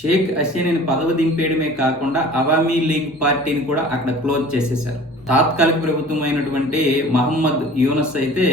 షేక్ హసీనాని పదవి దింపేయడమే కాకుండా అవామీ లీగ్ పార్టీని కూడా అక్కడ క్లోజ్ చేసేశారు. తాత్కాలిక ప్రభుత్వం అయినటువంటి మహమ్మద్ యూనస్ అయితే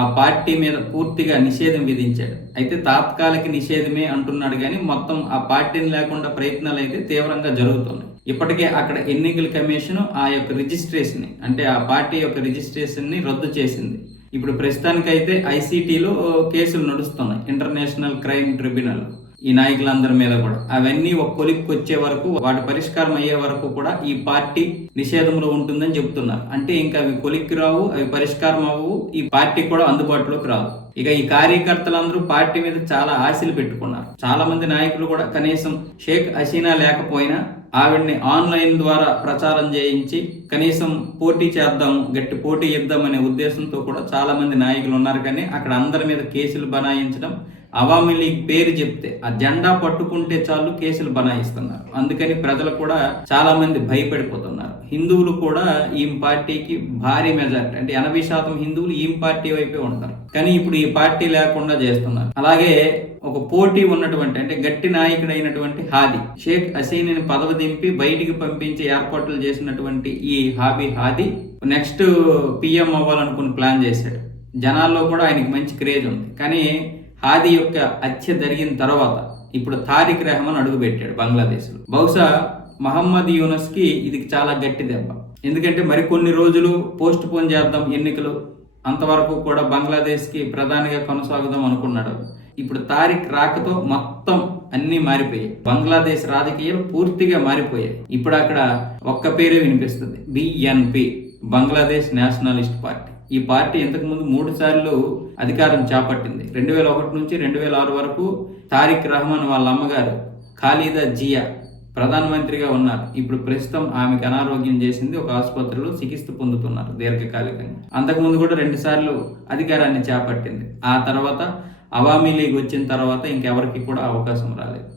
ఆ పార్టీ మీద పూర్తిగా నిషేధం విధించాడు. అయితే తాత్కాలిక నిషేధమే అంటున్నాడు కానీ మొత్తం ఆ పార్టీని లేకుండా ప్రయత్నాలు అయితే తీవ్రంగా జరుగుతున్నాయి. ఇప్పటికే అక్కడ ఎన్నికల కమిషన్ ఆ యొక్క రిజిస్ట్రేషన్ అంటే ఆ పార్టీ యొక్క రిజిస్ట్రేషన్ ని రద్దు చేసింది. ఇప్పుడు ప్రస్తుతానికైతే ఐసీటీలో కేసులు నడుస్తున్నాయి, ఇంటర్నేషనల్ క్రైమ్ ట్రిబ్యునల్. ఈ నాయకులందరి మీద కూడా అవన్నీ ఒక కొలిక్కి వచ్చే వరకు, వాటి పరిష్కారం అయ్యే వరకు కూడా ఈ పార్టీ నిషేధంలో ఉంటుందని చెబుతున్నారు. అంటే ఇంకా అవి కొలిక్కి రావు, అవి పరిష్కారం అవ్వవు, ఈ పార్టీ కూడా అందుబాటులోకి రావు. ఇక ఈ కార్యకర్తలందరూ పార్టీ మీద చాలా ఆశలు పెట్టుకున్నారు. చాలా మంది నాయకులు కూడా కనీసం షేక్ హసీనా లేకపోయినా ఆవిడ్ని ఆన్లైన్ ద్వారా ప్రచారం చేయించి కనీసం పోటీ చేద్దాం, గట్టి పోటీ ఇద్దామనే ఉద్దేశంతో కూడా చాలా మంది నాయకులు ఉన్నారు. కానీ అక్కడ అందరి మీద కేసులు బనాయించడం, అవామీ లీగ్ పేరు చెప్తే ఆ జెండా పట్టుకుంటే చాలు కేసులు బనాయిస్తున్నారు. అందుకని ప్రజలు కూడా చాలా మంది భయపడిపోతున్నారు. హిందువులు కూడా ఈ పార్టీకి భారీ మెజారిటీ, అంటే 80% హిందువులు ఈ పార్టీ వైపే ఉంటారు. కానీ ఇప్పుడు ఈ పార్టీ లేకుండా చేస్తున్నారు. అలాగే ఒక పోటీ ఉన్నటువంటి అంటే గట్టి నాయకుడైనటువంటి హాదీ, షేక్ హసీనాని పదవి దింపి బయటికి పంపించి ఏర్పాట్లు చేసినటువంటి ఈ హాదీ నెక్స్ట్ పిఎం అవ్వాలనుకుని ప్లాన్ చేశాడు. జనాల్లో కూడా ఆయనకి మంచి క్రేజ్ ఉంది. కానీ హాదీ యొక్క హత్య జరిగిన తర్వాత ఇప్పుడు తారిక్ రెహమాన్ అడుగుపెట్టాడు బంగ్లాదేశ్లో. బహుశా మహమ్మద్ యూనస్ కి ఇది చాలా గట్టి దెబ్బ. ఎందుకంటే మరికొన్ని రోజులు పోస్ట్ పోన్ చేద్దాం ఎన్నికలు, అంతవరకు కూడా బంగ్లాదేశ్ కి ప్రధానిగా కొనసాగుదాం అనుకున్నాడు. ఇప్పుడు తారిక్ రాకతో మొత్తం అన్ని మారిపోయాయి. బంగ్లాదేశ్ రాజకీయాలు పూర్తిగా మారిపోయాయి. ఇప్పుడు అక్కడ ఒక్క పేరే వినిపిస్తుంది, బిఎన్పి, బంగ్లాదేశ్ నేషనలిస్ట్ పార్టీ. ఈ పార్టీ ఇంతకు ముందు 3 సార్లు అధికారం చేపట్టింది. 2001 నుంచి 2006 వరకు తారిక్ రెహమాన్ వాళ్ళ అమ్మగారు ఖాలిదా జియా ప్రధానమంత్రిగా ఉన్నారు. ఇప్పుడు ప్రస్తుతం ఆమెకు అనారోగ్యం చేసింది, ఒక ఆసుపత్రిలో చికిత్స పొందుతున్నారు దీర్ఘకాలికంగా. అంతకుముందు కూడా 2 సార్లు అధికారాన్ని చేపట్టింది. ఆ తర్వాత అవామీ లీగ్ వచ్చిన తర్వాత ఇంకెవరికి కూడా అవకాశం రాలేదు.